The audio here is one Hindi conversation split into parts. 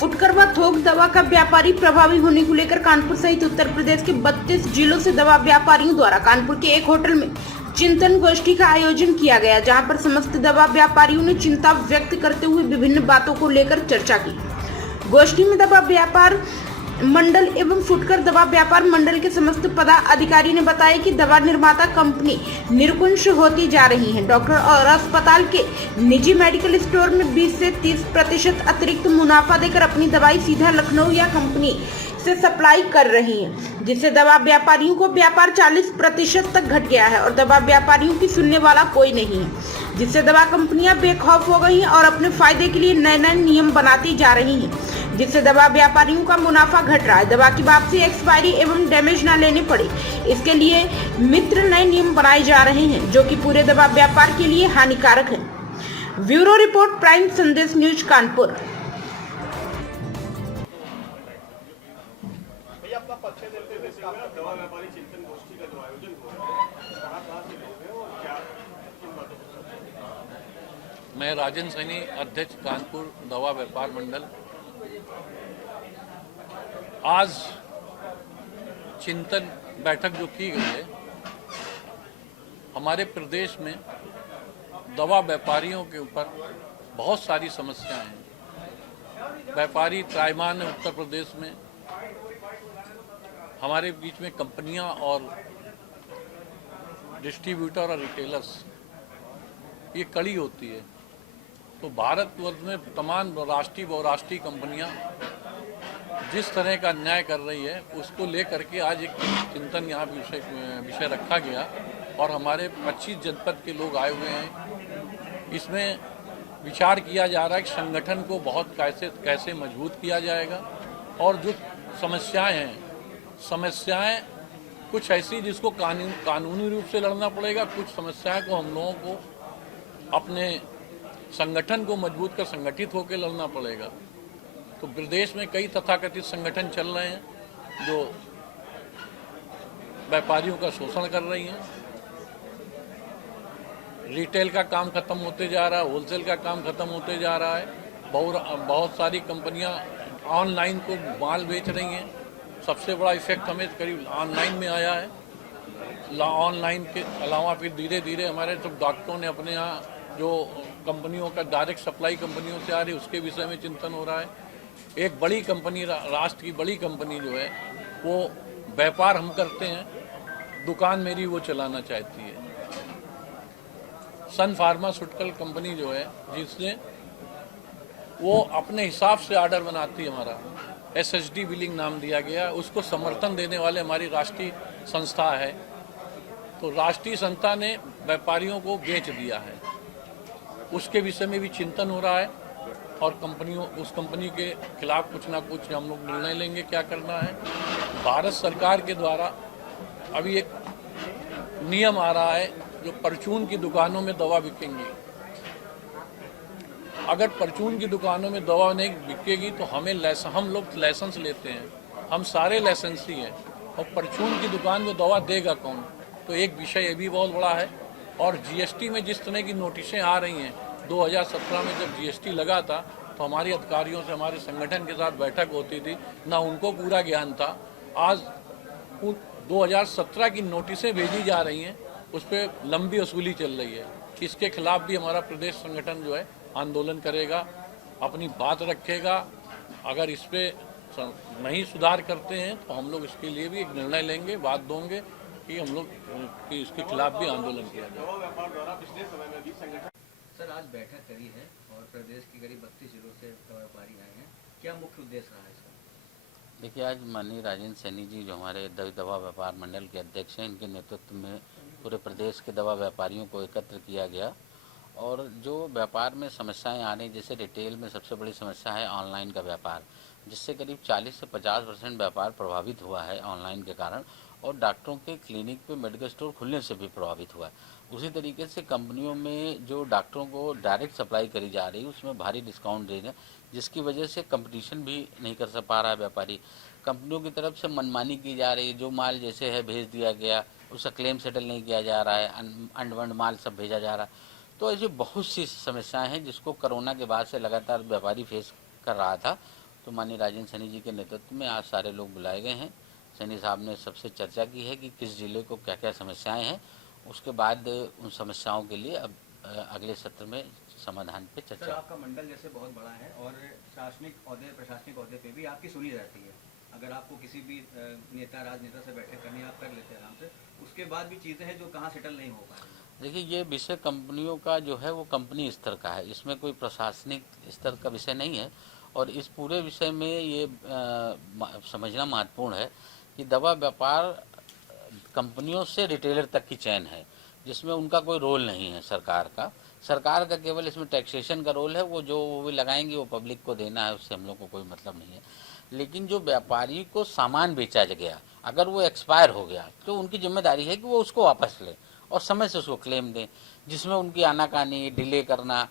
फुटकर व थोक दवा का व्यापारी प्रभावी होने को लेकर कानपुर सहित उत्तर प्रदेश के 32 जिलों से दवा व्यापारियों द्वारा कानपुर के एक होटल में चिंतन गोष्ठी का आयोजन किया गया, जहां पर समस्त दवा व्यापारियों ने चिंता व्यक्त करते हुए विभिन्न बातों को लेकर चर्चा की। गोष्ठी में दवा व्यापार मंडल एवं फुटकर दवा व्यापार मंडल के समस्त पदाधिकारी ने बताया कि दवा निर्माता कंपनी निरकुंश होती जा रही है। डॉक्टर और अस्पताल के निजी मेडिकल स्टोर में 20 से 30% अतिरिक्त मुनाफा देकर अपनी दवाई सीधा लखनऊ या कंपनी से सप्लाई कर रही है, जिससे दवा व्यापारियों को व्यापार 40% तक घट गया है और दवा व्यापारियों की सुनने वाला कोई नहीं है, जिससे दवा कंपनियां बेखौफ हो गई हैं और अपने फायदे के लिए नए नए नियम बनाती जा रही हैं, जिससे दवा व्यापारियों का मुनाफा घट रहा है। दवा की वापसी, एक्सपायरी एवं डैमेज न लेने पड़े, इसके लिए मित्र नए नियम बनाए जा रहे हैं, जो कि पूरे दवा व्यापार के लिए हानिकारक है। ब्यूरो रिपोर्ट, प्राइम संदेश न्यूज, कानपुर। अपना परिचय देते हुए दवा व्यापारी चिंतन गोष्ठी का जो आयोजन हो रहा है, कहाँ से लोग हैं और क्या किन बातों पर? मैं राजन सैनी, अध्यक्ष कानपुर दवा व्यापार मंडल। आज चिंतन बैठक जो की गई है, हमारे प्रदेश में दवा व्यापारियों के ऊपर बहुत सारी समस्याएं हैं। व्यापारी त्रायमान है उत्तर प्रदेश में। हमारे बीच में कंपनियां और डिस्ट्रीब्यूटर और रिटेलर्स ये कड़ी होती है। तो भारतवर्ष में तमाम राष्ट्रीय बहुराष्ट्रीय कंपनियां जिस तरह का अन्याय कर रही है, उसको लेकर के आज एक चिंतन यहाँ विषय रखा गया और हमारे 25 जनपद के लोग आए हुए हैं। इसमें विचार किया जा रहा है कि संगठन को बहुत कैसे मजबूत किया जाएगा और जो समस्याएं कुछ ऐसी जिसको कानूनी रूप से लड़ना पड़ेगा, कुछ समस्याएं को हम लोगों को अपने संगठन को मजबूत कर संगठित होकर लड़ना पड़ेगा। तो प्रदेश में कई तथाकथित संगठन चल रहे हैं जो व्यापारियों का शोषण कर रही हैं। रिटेल का काम खत्म होते जा रहा है, होलसेल का काम खत्म होते जा रहा है। बहुत सारी कंपनियां ऑनलाइन को माल बेच रही हैं। सबसे बड़ा इफेक्ट हमें करीब ऑनलाइन में आया है। ऑनलाइन के अलावा फिर धीरे धीरे हमारे सब डॉक्टरों ने अपने यहाँ जो कंपनियों का डायरेक्ट सप्लाई कंपनियों से आ रही है, उसके विषय में चिंतन हो रहा है। एक बड़ी कंपनी, राष्ट्र की बड़ी कंपनी जो है, वो व्यापार हम करते हैं, दुकान मेरी वो चलाना चाहती है। सन फार्मास्यूटिकल कंपनी जो है, जिसने वो अपने हिसाब से ऑर्डर बनाती है, हमारा SHD बिलिंग नाम दिया गया, उसको समर्थन देने वाले हमारी राष्ट्रीय संस्था है। तो राष्ट्रीय संस्था ने व्यापारियों को बेच दिया है, उसके विषय में भी चिंतन हो रहा है और उस कंपनी के खिलाफ कुछ ना कुछ हम लोग निर्णय लेंगे क्या करना है। भारत सरकार के द्वारा अभी एक नियम आ रहा है, जो परचून की दुकानों में दवा बिकेंगी। अगर परचून की दुकानों में दवा नहीं बिकेगी तो हम लोग लाइसेंस लेते हैं, हम सारे लाइसेंसी हैं, और परचून की दुकान में दवा देगा कौन? तो एक विषय ये भी बहुत बड़ा है। और GST में जिस तरह की नोटिसें आ रही हैं, 2017 में जब GST लगा था तो हमारे अधिकारियों से हमारे संगठन के साथ बैठक होती थी, ना उनको पूरा ज्ञान था। आज 2017 की नोटिसें भेजी जा रही हैं, उस पर लंबी वसूली चल रही है। इसके खिलाफ भी हमारा प्रदेश संगठन जो है आंदोलन करेगा, अपनी बात रखेगा। अगर इस पर नहीं सुधार करते हैं तो हम लोग इसके लिए भी एक निर्णय लेंगे, बात दोगे कि हम लोग कि इसके खिलाफ भी आंदोलन किया जाए। सर, आज बैठक करी है और प्रदेश की करीब 32 जिलों से व्यापारी आए हैं, क्या मुख्य उद्देश्य रहा है सर? देखिए, आज माननीय राजन सैनी जी जो हमारे दवा व्यापार मंडल के अध्यक्ष हैं, इनके नेतृत्व में पूरे प्रदेश के दवा व्यापारियों को एकत्र किया गया और जो व्यापार में समस्याएं आ रही, जैसे रिटेल में सबसे बड़ी समस्या है ऑनलाइन का व्यापार, जिससे करीब 40 से 50% व्यापार प्रभावित हुआ है ऑनलाइन के कारण, और डॉक्टरों के क्लिनिक पे मेडिकल स्टोर खुलने से भी प्रभावित हुआ है। उसी तरीके से कंपनियों में जो डॉक्टरों को डायरेक्ट सप्लाई करी जा रही है, उसमें भारी डिस्काउंट दे रहे हैं, जिसकी वजह से कंपटीशन भी नहीं कर सक पा रहा है व्यापारी। कंपनियों की तरफ से मनमानी की जा रही है, जो माल जैसे है भेज दिया गया, उसका क्लेम सेटल नहीं किया जा रहा है, अनवंड माल सब भेजा जा रहा है। तो ऐसी बहुत सी समस्याएं हैं जिसको कोरोना के बाद से लगातार व्यापारी फेस कर रहा था। तो तो माननीय राजेंद्र सैनी जी के नेतृत्व में आज सारे लोग बुलाए गए हैं। सैनी साहब ने सबसे चर्चा की है कि किस जिले को क्या क्या समस्याएं हैं, उसके बाद उन समस्याओं के लिए अब अगले सत्र में समाधान पे सर, चर्चा। आपका मंडल जैसे बहुत बड़ा है और प्रशासनिक ओहदे पे भी आपकी सुनी जाती है। अगर आपको किसी भी नेता राजनेता से बैठक करनी है, आप कर लेते हैं आराम से। उसके बाद भी चीज़ें हैं जो कहाँ सेटल नहीं हो पा रही। देखिए, ये विषय कंपनियों का जो है वो कंपनी स्तर का है, इसमें कोई प्रशासनिक स्तर का विषय नहीं है। और इस पूरे विषय में ये समझना महत्वपूर्ण है कि दवा व्यापार कंपनियों से रिटेलर तक की चेन है, जिसमें उनका कोई रोल नहीं है सरकार का केवल इसमें टैक्सेशन का रोल है। वो जो वो भी लगाएंगे वो पब्लिक को देना है, उससे हम लोग को कोई मतलब नहीं है। लेकिन जो व्यापारी को सामान बेचा गया, अगर वो एक्सपायर हो गया तो उनकी जिम्मेदारी है कि वो उसको वापस ले और समय से उसको क्लेम दें, जिसमें उनकी आनाकानी डिले करना,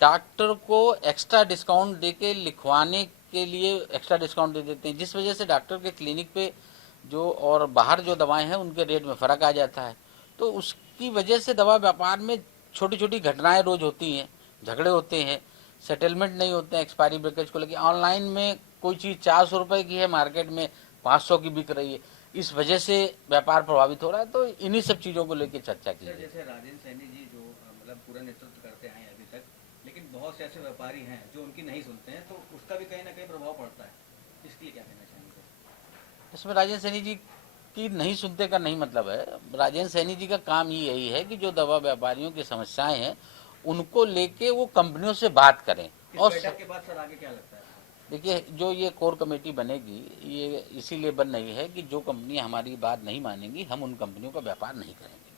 डॉक्टर को एक्स्ट्रा डिस्काउंट देके लिखवाने के लिए एक्स्ट्रा डिस्काउंट दे देते हैं, जिस वजह से डॉक्टर के क्लिनिक पे जो और बाहर जो दवाएं हैं उनके रेट में फ़र्क आ जाता है। तो उसकी वजह से दवा व्यापार में छोटी छोटी घटनाएं रोज होती हैं, झगड़े होते हैं, सेटलमेंट नहीं होते हैं एक्सपायरी ब्रेकेज को लेकर। ऑनलाइन में कोई चीज़ 400 रुपये की है, मार्केट में 500 की बिक रही है, इस वजह से व्यापार प्रभावित हो रहा है। तो इन्हीं सब चीज़ों को लेकर चर्चा की सर, जैसे राजेंद्र सैनी जी जो मतलब पूरा नेतृत्व करते आए हैं अभी तक, लेकिन बहुत से ऐसे व्यापारी हैं जो उनकी नहीं सुनते हैं, तो उसका भी कहीं ना कहीं प्रभाव पड़ता है। इसके लिए क्या कहना चाहेंगे? इसमें राजेंद्र सैनी जी की नहीं सुनते का नहीं मतलब है। राजेंद्र सैनी जी का काम ही यही है कि जो दवा व्यापारियों की समस्याएं हैं उनको लेके वो कंपनियों से बात करें। इस और बैठक के बाद सर आगे क्या लगता है? देखिए, जो ये कोर कमेटी बनेगी ये इसीलिए बन रही है कि जो कंपनी हमारी बात नहीं मानेंगी हम उन कंपनियों का व्यापार नहीं करेंगे।